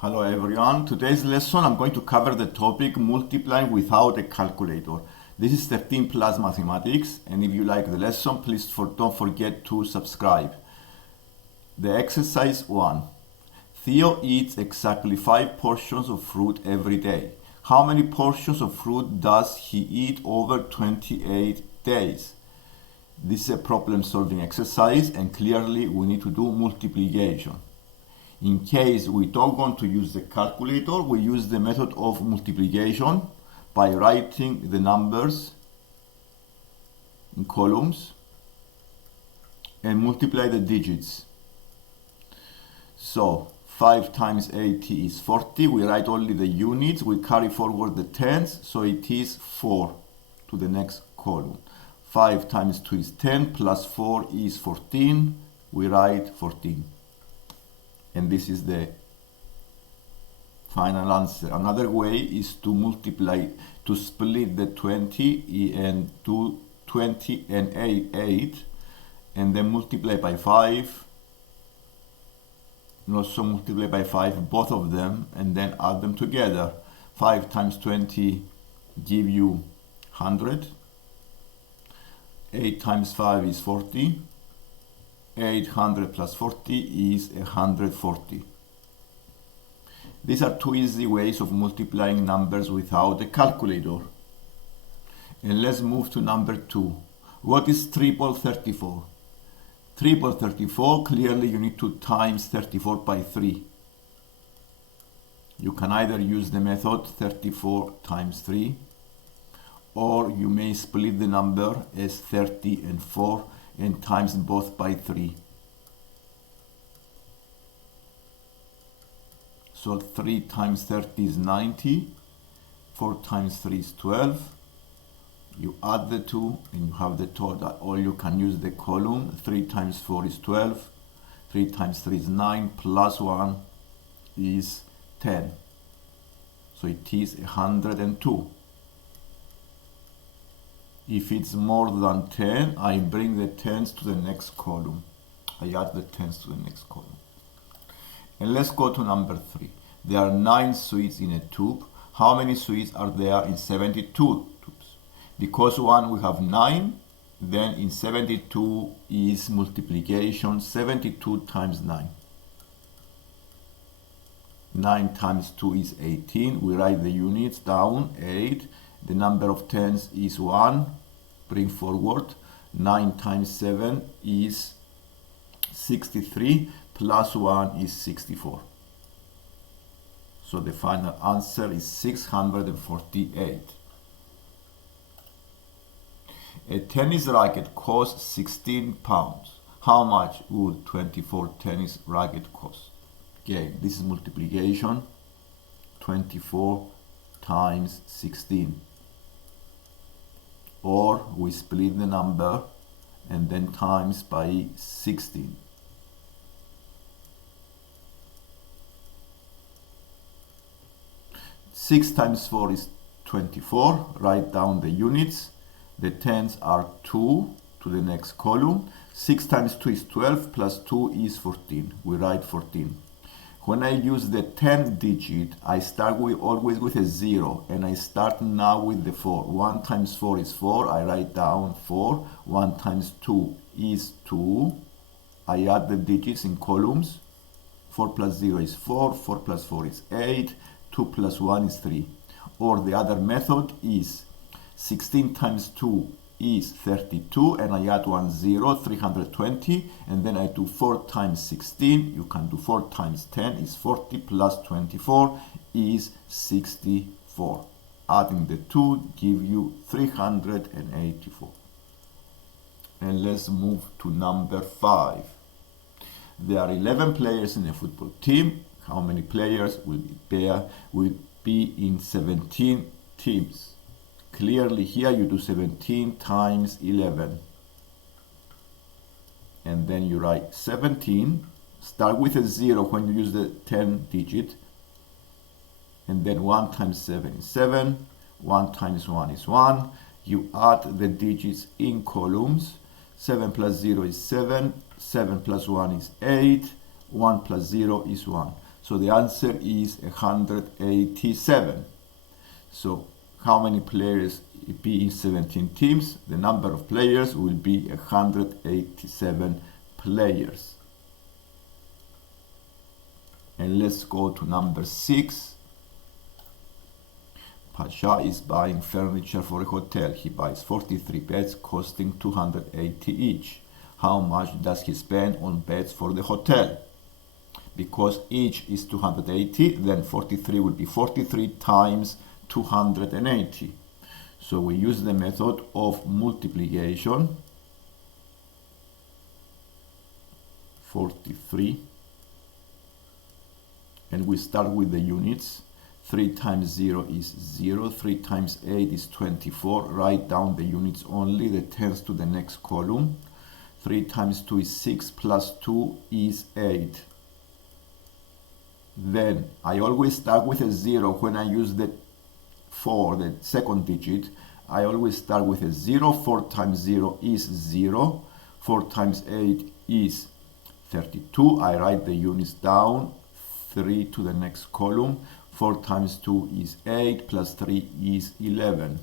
Hello everyone. Today's lesson I'm going to cover the topic multiplying without a calculator. This is 13 plus mathematics, and if you like the lesson, please don't forget to subscribe. The exercise 1. Theo eats exactly 5 portions of fruit every day. How many portions of fruit does he eat over 28 days? This is a problem solving exercise, and clearly we need to do multiplication. In case we don't want to use the calculator, we use the method of multiplication by writing the numbers in columns and multiply the digits. So 5 times 80 is 40. We write only the units. We carry forward the tens, so it is 4 to the next column. 5 times 2 is 10, plus 4 is 14. We write 14. And this is the final answer. Another way is to multiply, to split the 20 and do 20 and 8, and then multiply by 5, and also multiply by 5 both of them, and then add them together. 5 times 20 give you 100. 8 times 5 is 40. 800 plus 40 is 140. These are two easy ways of multiplying numbers without a calculator. And let's move to number 2. What is triple 34? Triple 34, clearly you need to times 34 by 3. You can either use the method 34 times 3, or you may split the number as 30 and 4 and times both by 3. So 3 times 30 is 90, 4 times 3 is 12. You add the two and you have the total, or you can use the column. 3 times 4 is 12, 3 times 3 is 9, plus 1 is 10. So it is 102. If it's more than 10, I bring the tens to the next column. I add the tens to the next column. And let's go to number 3. There are 9 sweets in a tube. How many sweets are there in 72 tubes? Because we have 9, then in 72 is multiplication. 72 times 9. 9 times 2 is 18. We write the units down. 8. The number of tens is 1. Bring forward. 9 times 7 is 63. Plus 1 is 64. So the final answer is 648. A tennis racket costs 16 pounds. How much would 24 tennis racket cost? Okay, this is multiplication. 24 times 16. Or we split the number and then times by 16. Six times 4 is 24. Write down the units. The tens are 2 to the next column. 6 times 2 is 12, plus 2 is 14. We write 14. When I use the 10 digit, I start always with a 0, and I start now with the 4. 1 times 4 is 4. I write down 4. 1 times 2 is 2. I add the digits in columns. 4 plus 0 is 4. 4 plus 4 is 8. 2 plus 1 is 3. Or the other method is 16 times 2 is 32, and I add 1 0, 320, and then I do 4 times 16. You can do 4 times 10 is 40, plus 24 is 64. Adding the 2 give you 384. And let's move to number 5. There are 11 players in a football team. How many players will be in 17 teams? Clearly here you do 17 times 11. And then you write 17. Start with a 0 when you use the 10 digit. And then 1 times 7 is 7. 1 times 1 is 1. You add the digits in columns. 7 plus 0 is 7. 7 plus 1 is 8. 1 plus 0 is 1. So the answer is 187. So how many players be in 17 teams? The number of players will be 187 players. And let's go to number 6. Pasha is buying furniture for a hotel. He buys 43 beds costing 280 each. How much does he spend on beds for the hotel? Because each is 280, then 43 will be 43 times 280. So we use the method of multiplication. 43. And we start with the units. 3 times 0 is 0. 3 times 8 is 24. Write down the units only, the tens to the next column. 3 times 2 is 6, plus 2 is 8. Then I always start with a 0 when I use the 4, the second digit. I always start with a 0. 4 times 0 is 0. 4 times 8 is 32. I write the units down. 3 to the next column. 4 times 2 is 8, plus 3 is 11.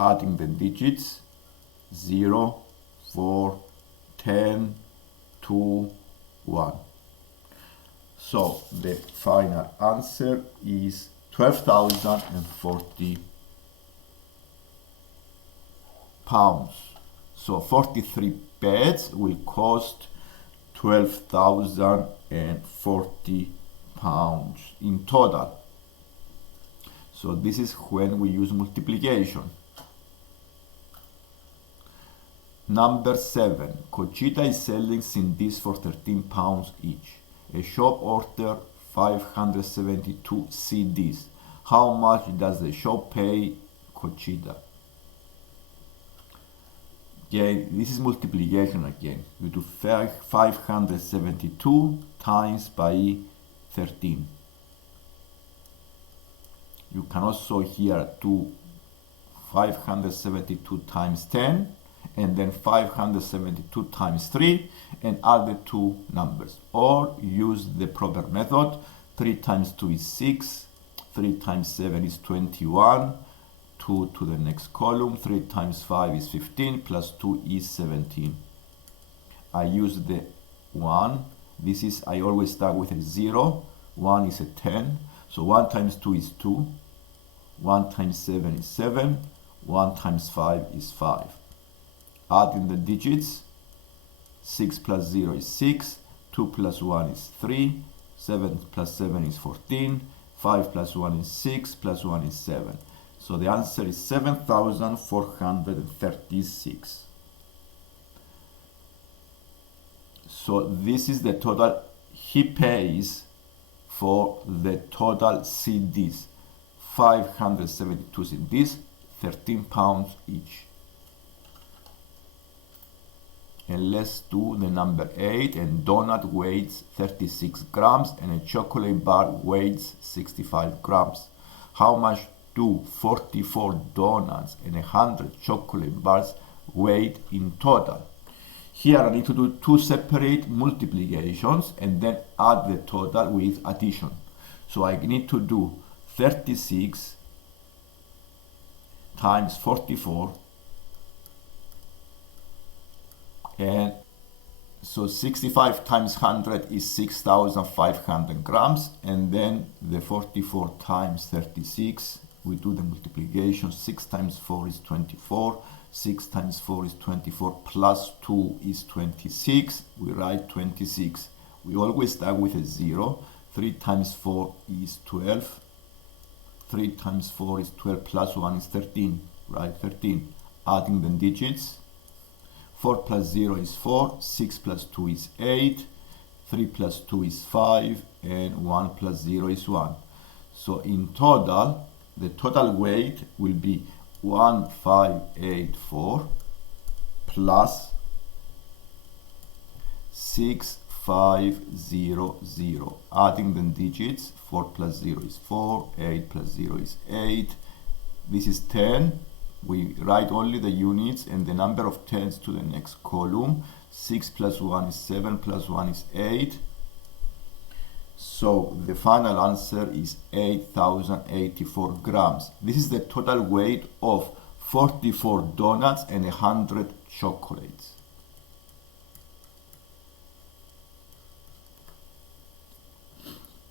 Adding the digits, 0, 4, 10, 2, 1. So the final answer is 12,040 pounds. So 43 beds will cost 12,040 pounds in total. So this is when we use multiplication. Number 7. Conchita is selling CDs for 13 pounds each. A shop ordered 572 CDs. How much does the shop pay Conchita? Again, this is multiplication again. We do 572 times by 13. You can also here do 572 times 10 and then 572 times 3 and add the two numbers, or use the proper method. 3 times 2 is 6, 3 times 7 is 21, 2 to the next column, 3 times 5 is 15, plus 2 is 17. I use the 1. This is, I always start with a 0. 1 is a 10. So 1 times 2 is 2. 1 times 7 is 7. 1 times 5 is 5. Adding the digits, 6 plus 0 is 6. 2 plus 1 is 3. 7 plus 7 is 14. 5 plus 1 is 6. Plus 1 is 7. So the answer is 7,436. So this is the total he pays for the total CDs. 572 CDs, 13 pounds each. And let's do the number 8. A donut weighs 36 grams and a chocolate bar weighs 65 grams. How much do 44 donuts and 100 chocolate bars weigh in total? Here I need to do two separate multiplications and then add the total with addition. So I need to do 36 times 44, and so 65 times 100 is 6,500 grams, and then the 44 times 36, we do the multiplication. 6 times 4 is 24, 6 times 4 is 24, plus 2 is 26, we write 26. We always start with a 0. 3 times 4 is 12, 3 times 4 is 12, plus 1 is 13, right? 13. Adding the digits, 4 plus 0 is 4, 6 plus 2 is 8, 3 plus 2 is 5, and 1 plus 0 is 1. So in total, the total weight will be 1584 plus 6500. Adding the digits, 4 plus 0 is 4, 8 plus 0 is 8. This is 10. We write only the units and the number of tens to the next column. 6 plus 1 is 7, plus 1 is 8. So the final answer is 8,084 grams. This is the total weight of 44 donuts and 100 chocolates.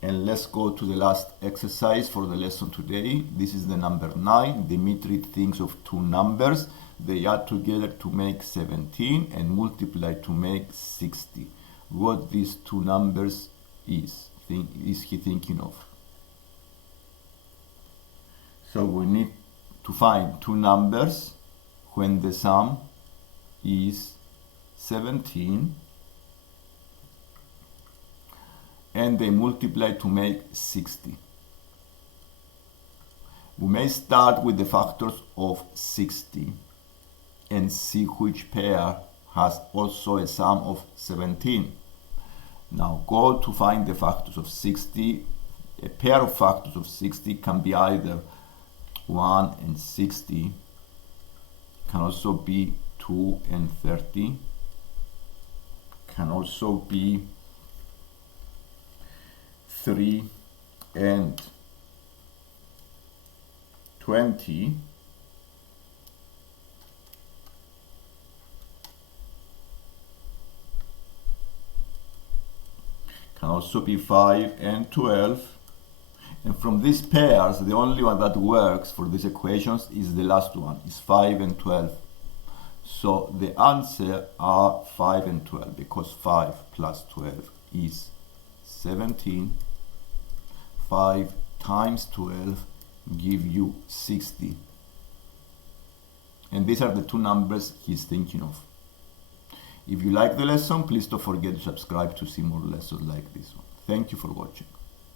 And let's go to the last exercise for the lesson today. This is the number 9. Dimitri thinks of two numbers. They add together to make 17 and multiply to make 60. What these two numbers is he thinking of? So we need to find two numbers when the sum is 17 and they multiply to make 60. We may start with the factors of 60 and see which pair has also a sum of 17. Now go to find the factors of 60. A pair of factors of 60 can be either 1 and 60, can also be 2 and 30, can also be 3 and 20, can also be 5 and 12. And from these pairs, the only one that works for these equations is the last one, is 5 and 12. So the answer are 5 and 12, because 5 plus 12 is 17. 5 times 12 give you 60. And these are the two numbers he's thinking of. If you like the lesson, please don't forget to subscribe to see more lessons like this one. Thank you for watching.